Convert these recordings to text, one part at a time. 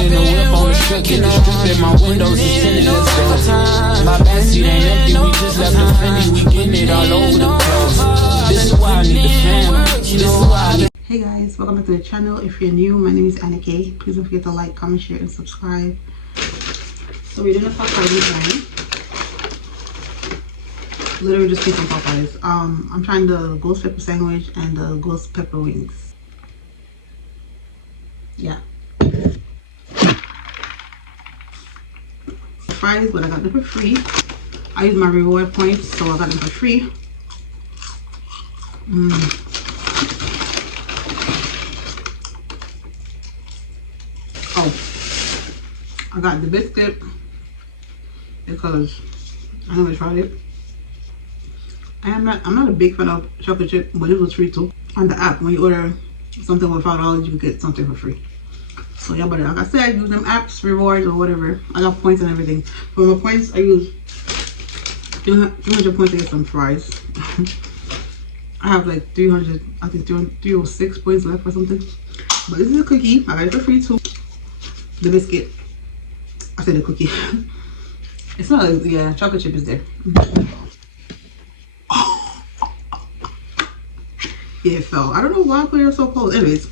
in the whip on the strip, get the strip in my windows is tinted, let's go. My backseat ain't empty, we just left the Fendi, we getting it all over the place. This is why I need the fam, this is why I need. Hey guys, welcome back to the channel. If you're new, my name is Anna K. Please don't forget to like, comment, share, and subscribe. So we're doing a Popeyes line. Literally just get some Popeyes. I'm trying the ghost pepper sandwich and the ghost pepper wings. Yeah. Fries, but I got them for free. I use my reward points, so I got them for free. Oh, I got the biscuit because I never tried it. I'm not a big fan of chocolate chip, but it was free too. On the app, when you order something with $5, you can get something for free. So yeah, but like I said, use them apps, rewards, or whatever. I got points and everything. For my points, I use 300 points to get some fries. I have like 300, I think 306 points left or something. But this is a cookie. I got it for free too. The biscuit. I said the cookie. It's not like, yeah, chocolate chip is there. Yeah, it fell. I don't know why I put it so close. Anyways,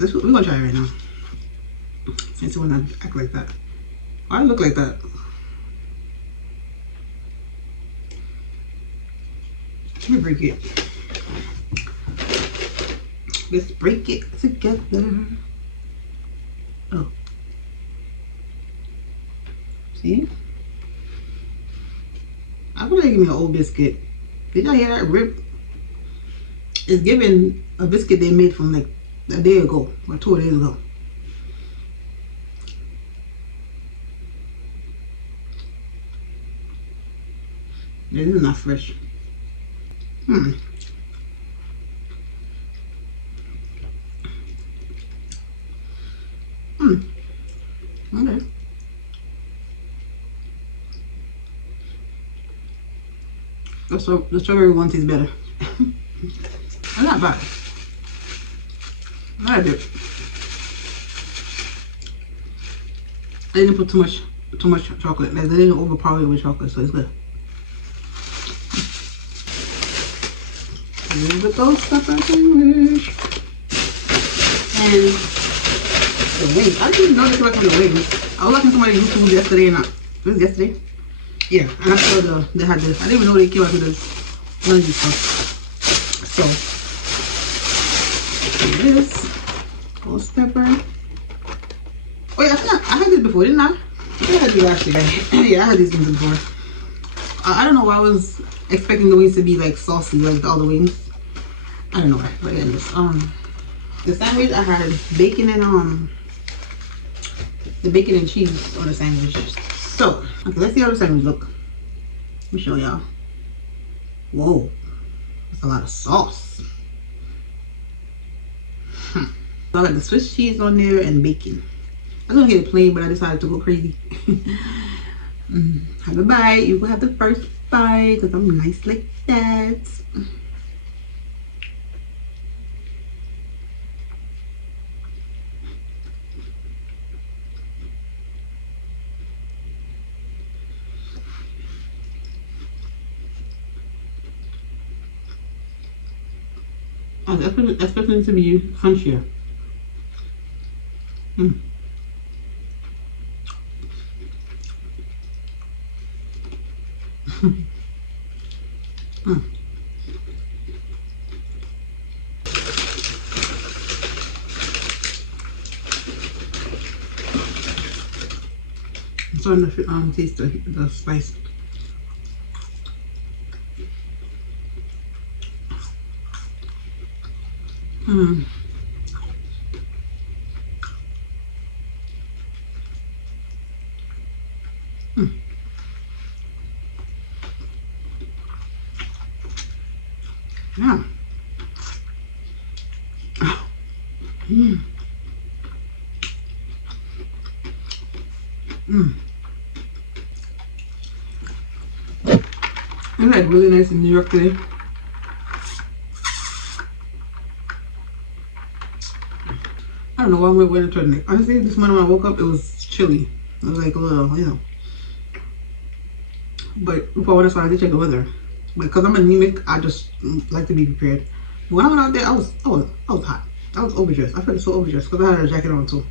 we're gonna try it right now. Since you wanna act like that. Why I look like that? Let me break it. Let's break it together. Oh. See? I feel like giving me an old biscuit. Did y'all hear that rip? It's giving a biscuit they made from like a day ago or 2 days ago. Yeah, this is not fresh. Okay. The strawberry one tastes better. It's not bad. I like it. I didn't put too much chocolate. Like, they didn't overpower it with chocolate, so it's good. Here's the ghost pepper sandwich. And the wings. I didn't know this about the wings. I was watching somebody YouTube yesterday, and it was yesterday. Yeah, and I saw they had this. I didn't even know they came out with this lungy stuff. So, this ghost pepper. Oh yeah, I had this before, didn't I? I think I had these last year. Yeah, I had these things before. I don't know why I was expecting the wings to be like saucy, like all the wings. I don't know why, but anyways, the sandwich I had bacon and the bacon and cheese on the sandwich. So, okay, let's see how the sandwich look. Let me show y'all. Whoa, that's a lot of sauce. So I got the Swiss cheese on there and bacon. I was gonna get it plain, but I decided to go crazy. Have a bite. You will have the first bite because I'm nice like that. I was expecting it to be crunchier. I'm starting to taste the spice. Yeah. It's like really nice in New York today. I don't know why I'm wearing a turtleneck. Honestly, this morning when I woke up, it was chilly. It was like a little, you know. But before I went outside, I did check the weather. Because I'm anemic, I just like to be prepared. When I went out there, I was hot. I was overdressed. I felt so overdressed because I had a jacket on too.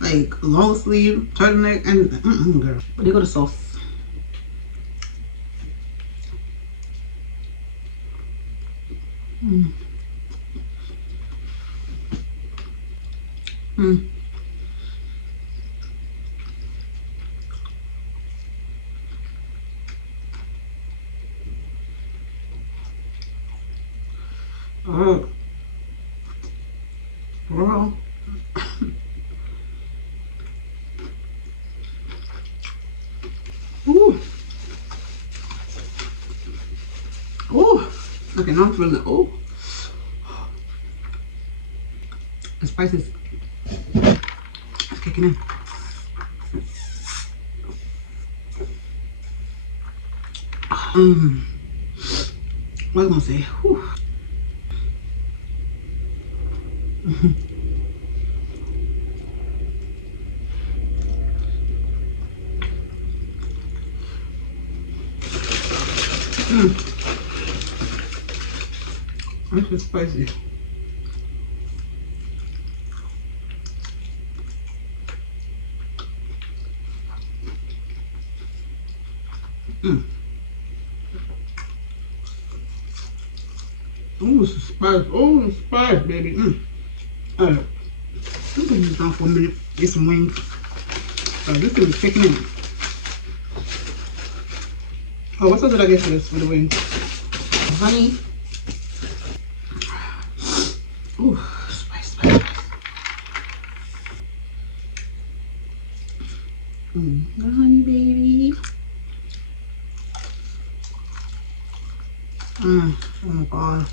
Like long sleeve, turtleneck, and girl. But they go to sauce. Mm. Mm. Oh. Well. Ooh. Ooh. Okay, now I'm feeling it. Ooh. The spices. It's kicking in. What was I gonna say? Whew. This is spicy. Oh, it's a spice. Oh, it's spice, baby. Alright. I'm gonna use down for a minute. Get some wings. This thing is kicking in. Oh, what sauce did I get for this, for the wings? Honey. Ooh, spice. Honey, baby. Oh my god.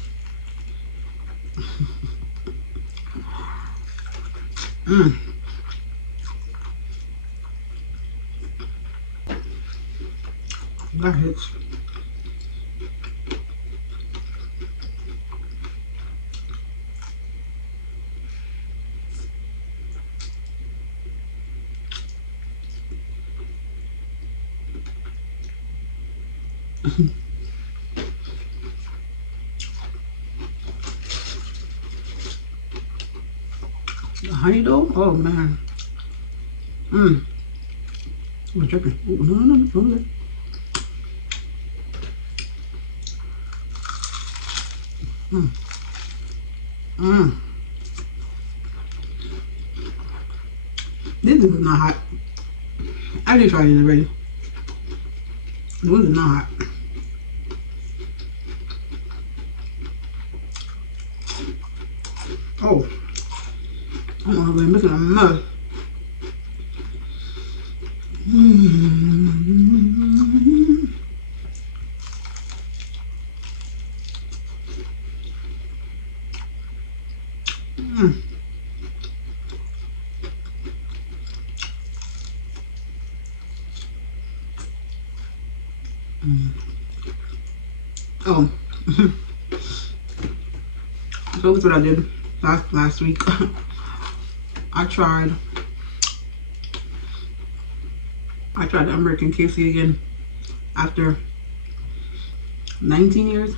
That hits. The honey though? Oh man. I'm tripping. Ooh, no. This is not hot. I already tried it already. This is not hot. Oh. I don't know if I'm missing a mouth. Oh. So that's what I did last week. I tried the American KFC again after 19 years.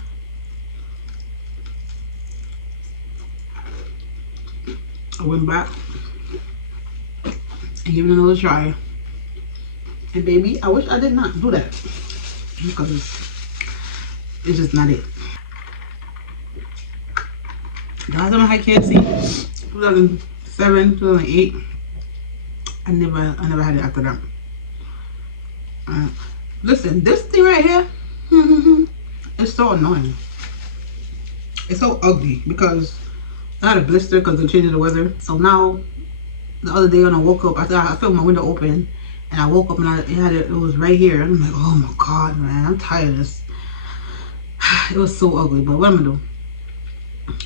I went back and gave it another try. And baby, I wish I did not do that because it's just not it. The last time I had KFC, 2007, 2008. I never had it after that. Listen, this thing right here, it's so annoying. It's so ugly because I had a blister because of changing the weather. So now, the other day when I woke up, I felt my window open, and I woke up and it was right here. And I'm like, oh my god, man, I'm tired of this. It was so ugly, but what am I gonna do?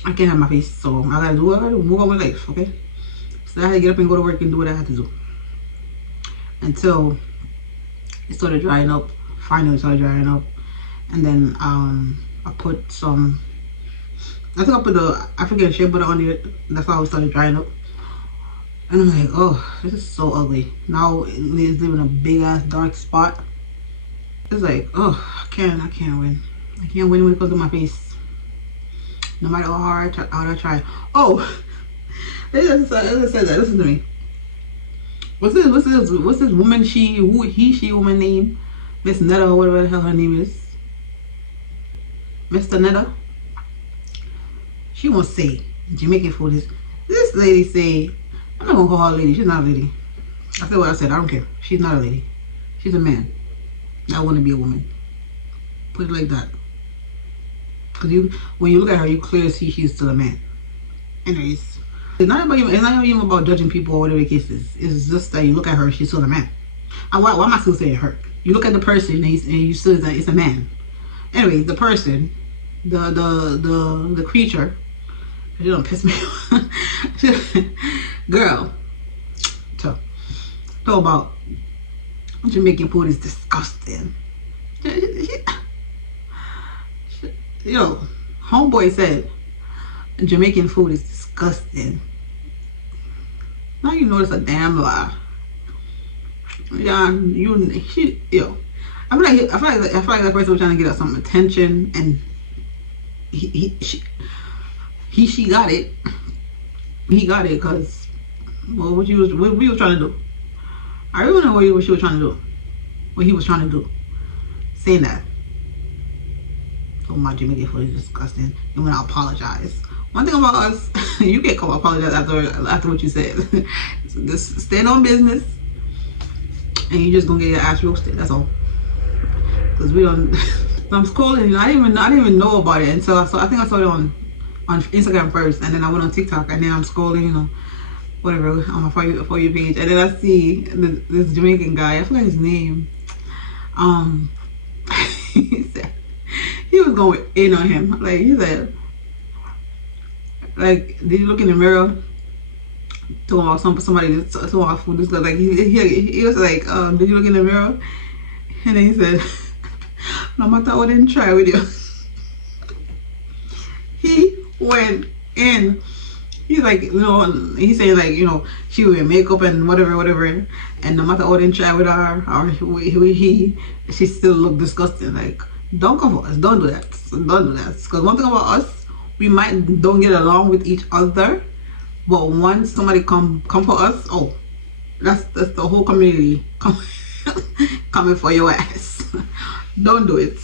I can't have my face, so I gotta do what I gotta do, move on with life, okay? So I had to get up and go to work and do what I had to do. Until it started drying up. Finally started drying up. And then I put some, I think I put the African shea butter on it. That's how it started drying up. And I'm like, oh, this is so ugly. Now it's living a big ass dark spot. It's like, oh, I can't win. I can't win when it comes to my face. No matter how hard I try. Oh, they just said that. Listen to me. What's this woman, she woman name? Miss Netta or whatever the hell her name is. Mr. Netta. She won't say Jamaican food is. This lady say, I'm not gonna call her a lady. She's not a lady. I said what I said. I don't care. She's not a lady. She's a man. I want to be a woman. Put it like that. Cause when you look at her, you clearly see she's still a man. Anyways, it's not even about judging people or whatever the case is. It's just that you look at her, she's still a man. And why am I still saying her? You look at the person and you still that it's a man. Anyways, the person, the creature. You don't piss me off. Girl. So, talk about Jamaican food is disgusting. Yo, homeboy said Jamaican food is disgusting. Now you know it's a damn lie. Yeah, yo. I feel like that person was trying to get us some attention, and she got it. He got it because what we was trying to do. I really don't know what she was trying to do. What he was trying to do. Saying that. Oh, my Jamaican food is disgusting. And when I apologize. One thing about us, you can't come apologize after what you said. Just stand on business. And you just gonna get your ass roasted. That's all. Because we don't. I'm scrolling. And I didn't even know about it until I think I saw it on Instagram first, and then I went on TikTok, and then I'm scrolling, whatever, on my for you page, and then I see this Jamaican guy. I forgot his name. He said he was going in on him. Like he said, like, did you look in the mirror? Talking about somebody talking about food. This guy, like he was like, did you look in the mirror? And then he said, no matter what, I didn't try with you. He went in. He's like, he's saying like, she wear makeup and whatever, and no matter what they try with her or she still look disgusting. Like, don't come for us. Don't do that. Because one thing about us, we might don't get along with each other, but once somebody come for us, oh, that's the whole community coming for your ass. Don't do it.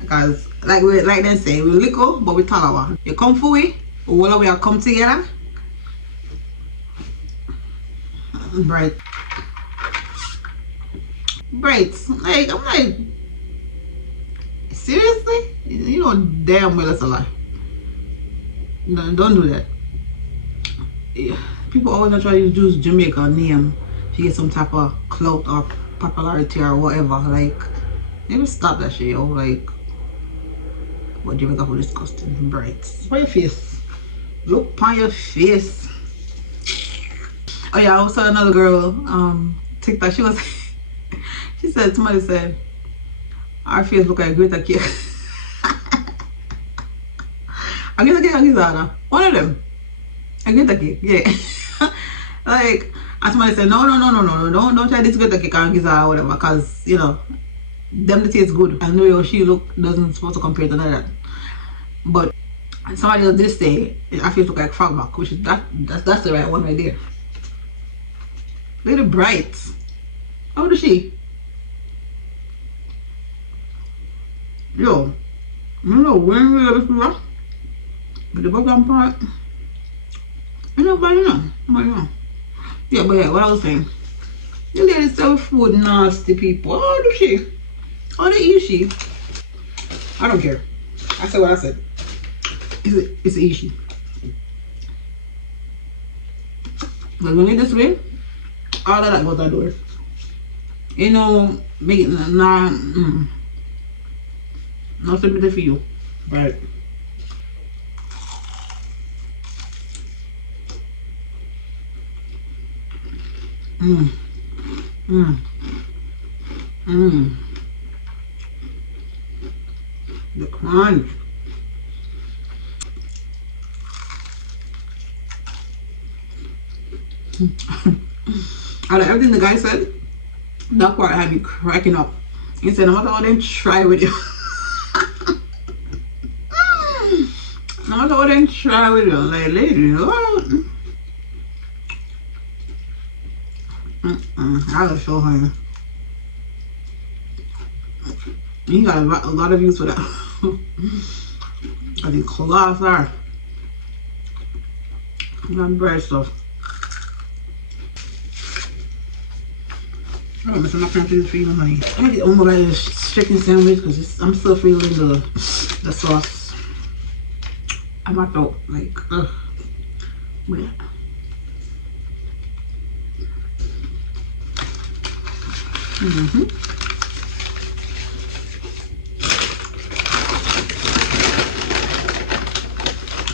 Because like they say, we little but we talawa. You come for we are come together. Bright. Like, I'm like, seriously? You know damn well that's a lie. No, don't do that. Yeah. People always try to use Jamaica name to get some type of clout or popularity or whatever. Like, maybe stop that shit, yo. Like, but Jamaica food is disgusting. Bright. On your face. Look on your face. Oh yeah, I saw another girl, TikTok. She said, somebody said, our face look like Greta Cake. A Greta Cake and Gizana. One of them. A Greta Cake, yeah. Like, and somebody said, no, don't try this Greta Cake and Gizana or whatever, because, them the taste good. I know how she look doesn't supposed to compare to that. But somebody else did say, I feel look like Frogback, which is that's the right one right there. Little bright. How old is she? Yo, I don't know when we have this, but the bottom part, nobody know. Yeah, but yeah, what I was saying, the lady sell food nasty people. How do she? How do eat she? I don't care. I said what I said. It's easy. But when you this way, all of that goes out door. Make it no sympathy for you. Right. The crunch. Out of everything the guy said, that part had me cracking up. He said, no matter how they try with you. No matter how they try with you. Like, lady, what? I gotta show her. He got a lot of views for that. I think class are. Not bread stuff. I'm missing my pantry for you, honey. I get on my chicken sandwich because I'm still feeling the sauce. I'm not throat, like, ugh. Wait.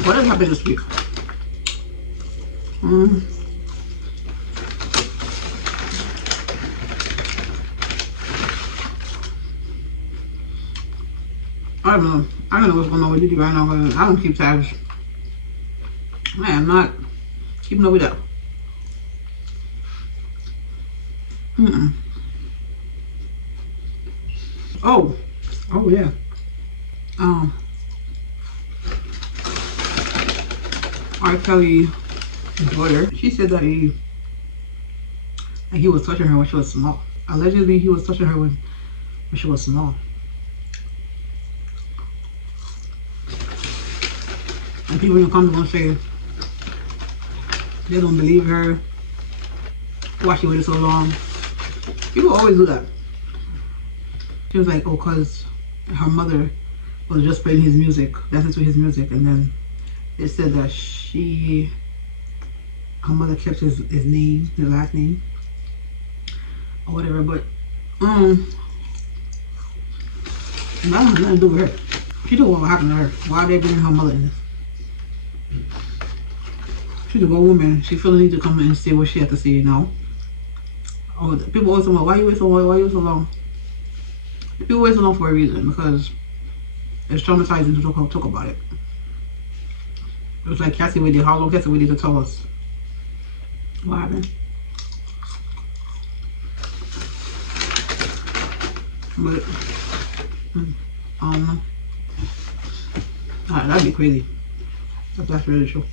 What has happened this week? I don't know. I don't know what's going on with YouTube right now, but I don't keep tabs. I am not keeping up with that. Oh yeah. R. Kelly's daughter, she said that he was touching her when she was small. Allegedly, he was touching her when she was small. And people in the comments gonna say they don't believe her. Why she waited so long? People always do that. She was like, oh, cause her mother was just playing his music, dancing to his music, and then they said that her mother kept his name, his last name, or whatever. But that has nothing to do with her. She don't know what happened to her. Why are they bringing her mother in this? She's a good woman. She feels the need to come and say what she had to say, you know. Oh, people always say, why you wait so long? Why you wait so long? People wait so long for a reason, because it's traumatizing to talk about it. It was like Cassie waited. How long Cassie waited to tell us what happened? But I don't know. That'd be crazy. That's really true.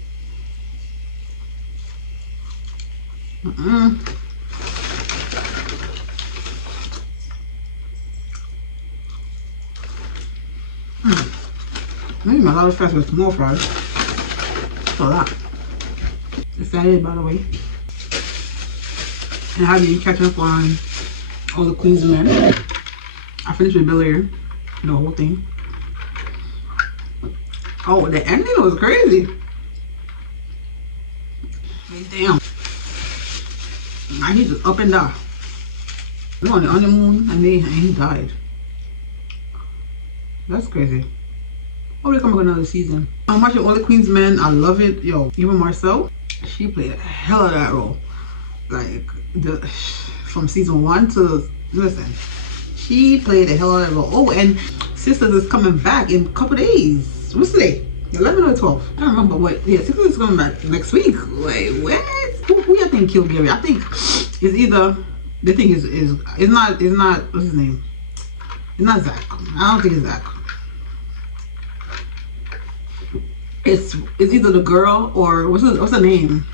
Maybe my large fries with small fries. So that. Excited, by the way. And how do you catch up on all the Queens men? I finished with Bel-Air, the whole thing. Oh, the ending was crazy. Like, damn. And he just up and down. We were on the honeymoon and he died. That's crazy. Oh, they come back another season. I'm watching All the Queen's Men. I love it. Yo, even Marcel, she played a hell of that role. Like, from season 1 to, listen, she played a hell of that role. Oh, and Sisters is coming back in a couple days. What's today? 11 or 12? I don't remember what. Yeah, Sisters is coming back next week. Wait, what? Who you think killed Gary? I think it's either, the thing is it's not, what's his name? It's not Zach. I don't think it's Zach. It's either the girl or what's the name?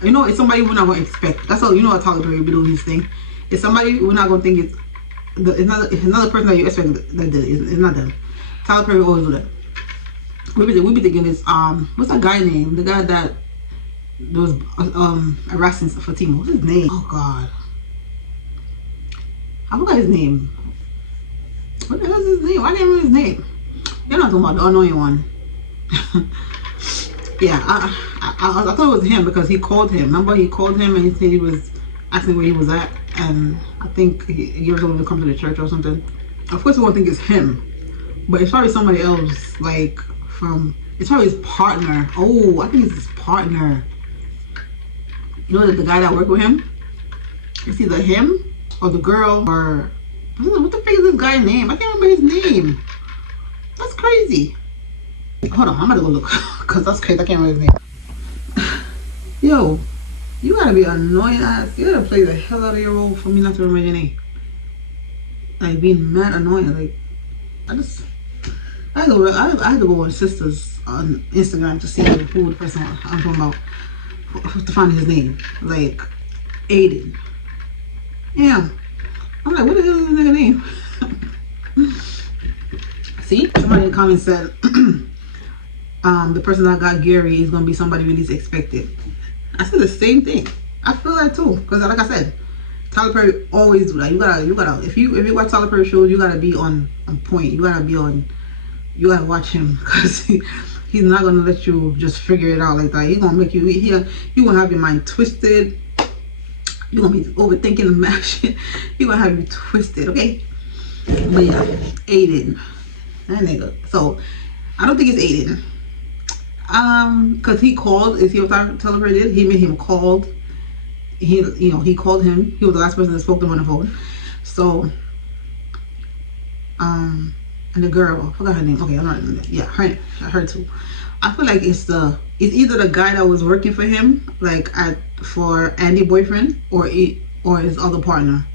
You know, it's somebody we're not gonna expect. That's all. You know how Tyler Perry be doing his thing. It's somebody we're not gonna think it's another person that you expect that did it. It's not them. Tyler Perry always do that. We be thinking it's what's that guy name? The guy that was harassing Fatima. What's his name? Oh God, I forgot his name. What the hell is his name? I can't remember his name. You're not talking about the annoying one. Yeah, I thought it was him because he called him. Remember, he called him and he said he was asking where he was at, and I think he was going to come to the church or something. Of course, we won't think it's him, but it's probably somebody else. Like it's probably his partner. Oh, I think it's his partner. You know, the guy that worked with him. It's either him or the girl or what the fuck is this guy's name? I can't remember his name. That's crazy. Hold on, I'm gonna go look because that's crazy. I can't remember his name. Yo, You gotta be annoying ass. You gotta play the hell out of your role for me not to remember your name. Like being mad annoying. Like I had to go on sisters on Instagram to see who the person I'm talking about, to find his name. Like Aiden. Yeah. I'm like, what the hell is his name? See? Somebody in the comments said the person that got Gary is gonna be somebody we least expected. I said the same thing. I feel that too. Because like I said, Tyler Perry always do that. You gotta if you watch Tyler Perry shows, you gotta be on point. You gotta watch him, because he's not gonna let you just figure it out like that. He's gonna make you gonna have your mind twisted. You're gonna be overthinking the match. You're gonna have you twisted, okay? But yeah, Aiden. That nigga. So I don't think it's Aiden. Cause he called. Is he what Tyler Perry did? He made him called. He called him. He was the last person that spoke to him on the phone. So and the girl, I forgot her name. Okay, I'm not. Yeah, her too. I feel like it's either the guy that was working for him, like for Andy boyfriend, or his other partner,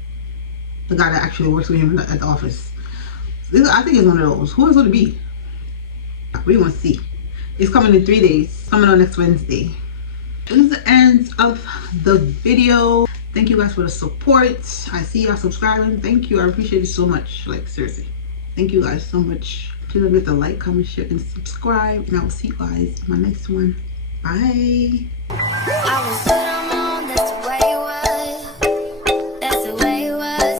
the guy that actually works with him at the office. I think it's one of those. Who is it to be? We want to see. It's coming in 3 days. Coming on next Wednesday. This is the end of the video. Thank you guys for the support. I see y'all subscribing. Thank you. I appreciate it so much. Like seriously. Thank you guys so much. Please don't forget to like, comment, share, and subscribe. And I will see you guys in my next one. Bye.